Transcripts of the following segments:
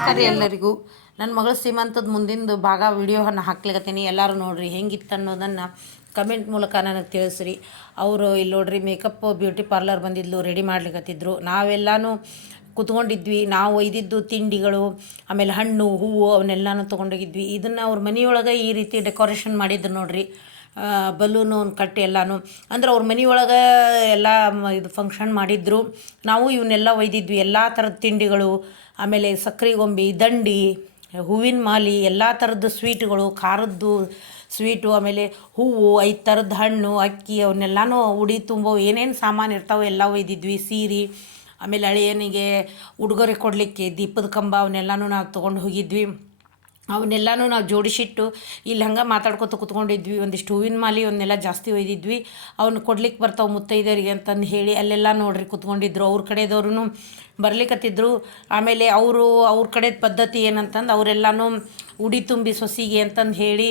ನಮಸ್ಕಾರ ರೀ ಎಲ್ಲರಿಗೂ. ನನ್ನ ಮಗಳ ಸೀಮಂತದ ಮುಂದಿಂದು ಭಾಗ ವಿಡಿಯೋವನ್ನು ಹಾಕ್ಲಿಕತ್ತೀನಿ. ಎಲ್ಲರೂ ನೋಡಿರಿ ಹೆಂಗಿತ್ತು ಅನ್ನೋದನ್ನು ಕಮೆಂಟ್ ಮೂಲಕ ನನಗೆ ತಿಳಿಸ್ರಿ. ಅವರು ಇಲ್ಲಿ ನೋಡ್ರಿ ಮೇಕಪ್ ಬ್ಯೂಟಿ ಪಾರ್ಲರ್ ಬಂದಿದ್ಲು, ರೆಡಿ ಮಾಡ್ಲಿಕತ್ತಿದ್ರು. ನಾವೆಲ್ಲನೂ ಕುತ್ಕೊಂಡಿದ್ವಿ. ನಾವು ಒಯ್ದಿದ್ದು ತಿಂಡಿಗಳು, ಆಮೇಲೆ ಹಣ್ಣು ಹೂವು ಅವನ್ನೆಲ್ಲನೂ ತೊಗೊಂಡೋಗಿದ್ವಿ. ಇದನ್ನು ಅವ್ರ ಮನೆಯೊಳಗೆ ಈ ರೀತಿ ಡೆಕೋರೇಷನ್ ಮಾಡಿದ್ರು ನೋಡ್ರಿ. ಬಲೂನು ಒಂದು ಕಟ್ಟಿ ಎಲ್ಲನೂ ಅಂದ್ರೆ ಅವ್ರ ಮನೆಯೊಳಗೆ ಎಲ್ಲ ಇದು ಫಂಕ್ಷನ್ ಮಾಡಿದ್ರು. ನಾವು ಇವನ್ನೆಲ್ಲ ಒಯ್ದಿದ್ವಿ, ಎಲ್ಲ ಥರದ ತಿಂಡಿಗಳು, ಆಮೇಲೆ ಸಕ್ರೆ ಗೊಂಬೆ, ದಂಡಿ, ಹೂವಿನ ಮಾಲೆ, ಎಲ್ಲ ಥರದ್ದು ಸ್ವೀಟ್ಗಳು, ಖಾರದ್ದು ಸ್ವೀಟು, ಆಮೇಲೆ ಹೂವು, 5 ಥರದ ಹಣ್ಣು, ಅಕ್ಕಿ, ಅವನ್ನೆಲ್ಲನೂ ಉಡಿ ತುಂಬೋ ಏನೇನು ಸಾಮಾನು ಇರ್ತಾವೆ ಎಲ್ಲ ಒಯ್ದಿದ್ವಿ. ಸೀರೆ, ಆಮೇಲೆ ಅಳಿಯನಿಗೆ ಉಡುಗೊರೆ ಕೊಡಲಿಕ್ಕೆ ದೀಪದ ಕಂಬ ಅವನ್ನೆಲ್ಲನೂ ನಾವು ತೊಗೊಂಡು ಹೋಗಿದ್ವಿ. ಅವನ್ನೆಲ್ಲನೂ ನಾವು ಜೋಡಿಸಿಟ್ಟು ಇಲ್ಲಿ ಹಂಗೆ ಮಾತಾಡ್ಕೊತ ಕುತ್ಕೊಂಡಿದ್ವಿ. ಒಂದಿಷ್ಟು ಹೂವಿನ ಮಾಲೆ ಅವನ್ನೆಲ್ಲ ಜಾಸ್ತಿ ಒಯ್ದಿದ್ವಿ. ಅವನ್ನ ಕೊಡ್ಲಿಕ್ಕೆ ಬರ್ತಾವೆ ಮುತ್ತೈದರಿಗೆ ಅಂತಂದು ಹೇಳಿ ಅಲ್ಲೆಲ್ಲ ನೋಡ್ರಿ ಕುತ್ಕೊಂಡಿದ್ರು. ಅವ್ರ ಕಡೆದವ್ರೂ ಬರ್ಲಿಕ್ಕತ್ತಿದ್ರು. ಆಮೇಲೆ ಅವ್ರ ಕಡೆದ ಪದ್ಧತಿ ಏನಂತಂದು ಅವರೆಲ್ಲನೂ ಉಡಿ ತುಂಬಿ ಸೊಸಿಗೆ ಅಂತಂದು ಹೇಳಿ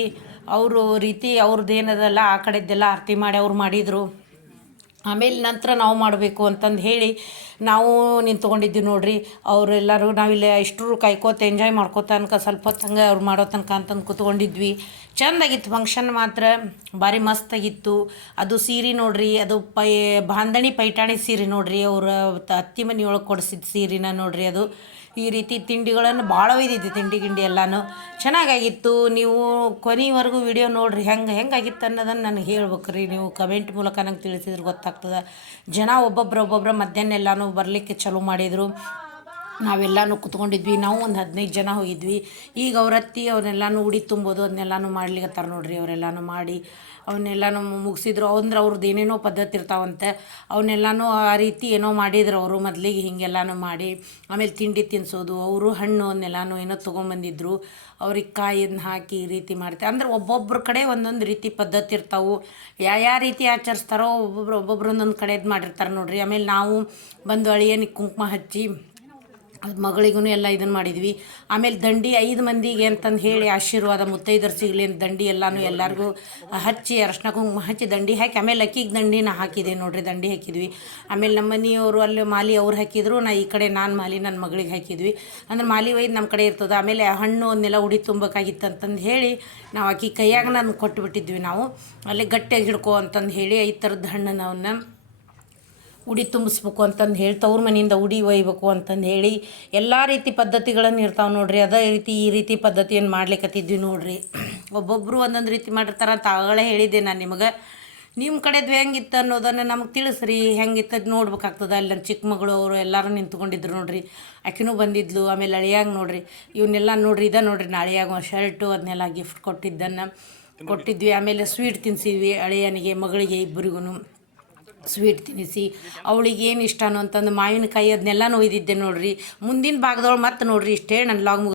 ಅವರು ರೀತಿ ಅವ್ರದ್ದು ಏನದಲ್ಲ ಆ ಕಡೆದ್ದೆಲ್ಲ ಆರತಿ ಮಾಡಿ ಅವ್ರು ಮಾಡಿದರು. ಆಮೇಲೆ ನಂತರ ನಾವು ಮಾಡಬೇಕು ಅಂತಂದು ಹೇಳಿ ನಾವು ನಿಂತ್ಕೊಂಡಿದ್ವಿ ನೋಡ್ರಿ. ಅವರೆಲ್ಲರೂ ನಾವಿಲ್ಲಿ ಇಷ್ಟರು ಕಾಯ್ಕೋತ ಎಂಜಾಯ್ ಮಾಡ್ಕೋತ ತನಕ ಸ್ವಲ್ಪ ಹೊತ್ತು ಹಂಗೆ ಅವ್ರು ಮಾಡೋ ತನಕ ಅಂತಂದು ಕೂತ್ಕೊಂಡಿದ್ವಿ. ಚೆಂದಾಗಿತ್ತು ಫಂಕ್ಷನ್ ಮಾತ್ರ, ಭಾರಿ ಮಸ್ತಾಗಿತ್ತು. ಅದು ಸೀರೆ ನೋಡ್ರಿ, ಅದು ಬಾಂಧಣಿ ಪೈಠಾಣಿ ಸೀರೆ ನೋಡ್ರಿ, ಅವ್ರ ಅತ್ತಿ ಮನೆಯೊಳಗೆ ಕೊಡಿಸಿದ ಸೀರೆನ ನೋಡ್ರಿ. ಅದು ಈ ರೀತಿ ತಿಂಡಿಗಳನ್ನು ಭಾಳ ಒಯ್ದಿದ್ದೆ, ತಿಂಡಿ ಗಿಂಡಿ ಎಲ್ಲನೂ ಚೆನ್ನಾಗಾಗಿತ್ತು. ನೀವು ಕೊನೆವರೆಗೂ ವಿಡಿಯೋ ನೋಡಿರಿ, ಹೆಂಗಾಗಿತ್ತು ಅನ್ನೋದನ್ನು ನನಗೆ ಹೇಳ್ಬೇಕ್ರಿ. ನೀವು ಕಮೆಂಟ್ ಮೂಲಕ ನಂಗೆ ತಿಳಿಸಿದ್ರೆ ಗೊತ್ತಾಗ್ತದೆ. ಜನ ಒಬ್ಬೊಬ್ಬರ ಮಧ್ಯಾಹ್ನ ಎಲ್ಲನೂ ಬರಲಿಕ್ಕೆ ಚಾಲೂ ಮಾಡಿದರು. ನಾವೆಲ್ಲನೂ ಕುತ್ಕೊಂಡಿದ್ವಿ. ನಾವು ಒಂದು 15 ಜನ ಹೋಗಿದ್ವಿ. ಈಗ ಅವ್ರ ಅತ್ತಿ ಅವನ್ನೆಲ್ಲನೂ ಉಡಿ ತುಂಬೋದು ಅದನ್ನೆಲ್ಲನೂ ಮಾಡ್ಲಿಕತ್ತಾರ ನೋಡ್ರಿ. ಅವರೆಲ್ಲನೂ ಮಾಡಿ ಅವನ್ನೆಲ್ಲನೂ ಮುಗಿಸಿದ್ರು. ಅಂದ್ರೆ ಅವ್ರದ್ದು ಏನೇನೋ ಪದ್ಧತಿ ಇರ್ತಾವಂತೆ, ಅವನ್ನೆಲ್ಲನೂ ಆ ರೀತಿ ಏನೋ ಮಾಡಿದ್ರು ಅವರು ಮೊದಲಿಗೆ. ಹೀಗೆಲ್ಲನೂ ಮಾಡಿ ಆಮೇಲೆ ತಿಂಡಿ ತಿನ್ನಿಸೋದು, ಅವರು ಹಣ್ಣು ಅವನ್ನೆಲ್ಲನೂ ಏನೋ ತೊಗೊಂಬಂದಿದ್ರು. ಅವ್ರಿಗೆ ಕಾಯಿಯನ್ನು ಹಾಕಿ ಈ ರೀತಿ ಮಾಡ್ತಾರೆ. ಅಂದ್ರೆ ಒಬ್ಬೊಬ್ಬರ ಕಡೆ ಒಂದೊಂದು ರೀತಿ ಪದ್ಧತಿ ಇರ್ತಾವೆ. ಯಾವ ರೀತಿ ಆಚರಿಸ್ತಾರೋ ಒಬ್ಬೊಬ್ರು ಒಂದೊಂದು ಕಡೆದು ಮಾಡಿರ್ತಾರೆ ನೋಡ್ರಿ. ಆಮೇಲೆ ನಾವು ಬಂದು ಅಳಿಯನಿಗೆ ಕುಂಕುಮ ಹಚ್ಚಿ ಮಗಳಿಗೂ ಎಲ್ಲ ಇದನ್ನು ಮಾಡಿದ್ವಿ. ಆಮೇಲೆ ದಂಡಿ 5 ಮಂದಿಗೆ ಅಂತಂದು ಹೇಳಿ ಆಶೀರ್ವಾದ ಮುತ್ತೈದರು ಸಿಗಲಿ ಅಂತ ದಂಡಿ ಎಲ್ಲರಿಗೂ ಹಚ್ಚಿ ಅರಶಿನ ಕುಂಕುಮ ಹಚ್ಚಿ ದಂಡಿ ಹಾಕಿ ಆಮೇಲೆ ಅಕ್ಕಿಗೆ ದಂಡಿನ ಹಾಕಿದೆ ನೋಡ್ರಿ. ದಂಡಿ ಹಾಕಿದ್ವಿ. ಆಮೇಲೆ ನಮ್ಮ ಮನೆಯವರು ಅಲ್ಲಿ ಮಾಲಿ ಅವ್ರು ಹಾಕಿದ್ರು, ಈ ಕಡೆ ನಾನು ಮಾಲಿ ನನ್ನ ಮಗಳಿಗೆ ಹಾಕಿದ್ವಿ. ಅಂದ್ರೆ ಮಾಲಿ ಒಯ್ದು ನಮ್ಮ ಕಡೆ ಇರ್ತದೆ. ಆಮೇಲೆ ಹಣ್ಣು ಅದನ್ನೆಲ್ಲ ಉಡಿ ತುಂಬಬೇಕಾಗಿತ್ತು ಅಂತಂದು ಹೇಳಿ ನಾವು ಆಕಿ ಕೈಯಾಗ ನಾನು ಕೊಟ್ಟುಬಿಟ್ಟಿದ್ವಿ. ನಾವು ಅಲ್ಲಿ ಗಟ್ಟಿಯಾಗಿ ಹಿಡ್ಕೊ ಅಂತಂದು ಹೇಳಿ 5 ಥರದ ಹಣ್ಣನ್ನು ಅವನ್ನ ಉಡಿ ತುಂಬಿಸ್ಬೇಕು ಅಂತಂದು ಹೇಳಿ ತವ್ರ ಮನೆಯಿಂದ ಉಡಿ ಒಯ್ಬೇಕು ಅಂತಂದು ಹೇಳಿ ಎಲ್ಲ ರೀತಿ ಪದ್ಧತಿಗಳನ್ನು ಇರ್ತಾವೆ ನೋಡ್ರಿ. ಅದೇ ರೀತಿ ಈ ರೀತಿ ಪದ್ಧತಿಯನ್ನು ಮಾಡ್ಲಿಕ್ಕತ್ತಿದ್ವಿ ನೋಡ್ರಿ. ಒಬ್ಬೊಬ್ಬರು ಒಂದೊಂದು ರೀತಿ ಮಾಡಿರ್ತಾರೆ ಅಂತ ಆಗಲೇ ಹೇಳಿದ್ದೆ ನಾನು ನಿಮಗೆ. ನಿಮ್ಮ ಕಡೆದು ಹೆಂಗಿತ್ತು ಅನ್ನೋದನ್ನು ನಮಗೆ ತಿಳಿಸ್ರಿ. ಹೆಂಗಿತ್ತು ನೋಡ್ಬೇಕಾಗ್ತದೆ. ಅಲ್ಲಿ ನನ್ನ ಚಿಕ್ಕ ಮಗಳು ಅವರು ಎಲ್ಲರೂ ನಿಂತ್ಕೊಂಡಿದ್ರು ನೋಡ್ರಿ. ಆಕಿನೂ ಬಂದಿದ್ಲು. ಆಮೇಲೆ ಅಳಿಯಾಗ ನೋಡ್ರಿ ಇವನ್ನೆಲ್ಲ ನೋಡ್ರಿ, ನೋಡ್ರಿ ನಾಳೆಯಾಗ ಒಂದು ಶರ್ಟು ಅದನ್ನೆಲ್ಲ ಗಿಫ್ಟ್ ಕೊಟ್ಟಿದ್ವಿ. ಆಮೇಲೆ ಸ್ವೀಟ್ ತಿನ್ನಿಸಿದ್ವಿ ಅಳಿಯನಿಗೆ ಮಗಳಿಗೆ ಇಬ್ಬರಿಗೂ ಸ್ವೀಟ್ ತಿನ್ನಿಸಿ. ಅವಳಿಗೆ ಏನು ಇಷ್ಟನೋ ಅಂತಂದು ಮಾವಿನಕಾಯಿ ಅದನ್ನೆಲ್ಲ ಒಯ್ದಿದ್ದೆ ನೋಡ್ರಿ. ಮುಂದಿನ ಭಾಗದೊಳಗೆ ಮತ್ತೆ ನೋಡ್ರಿ. ಇಷ್ಟೇ ನನ್ನ ಲಾಗ್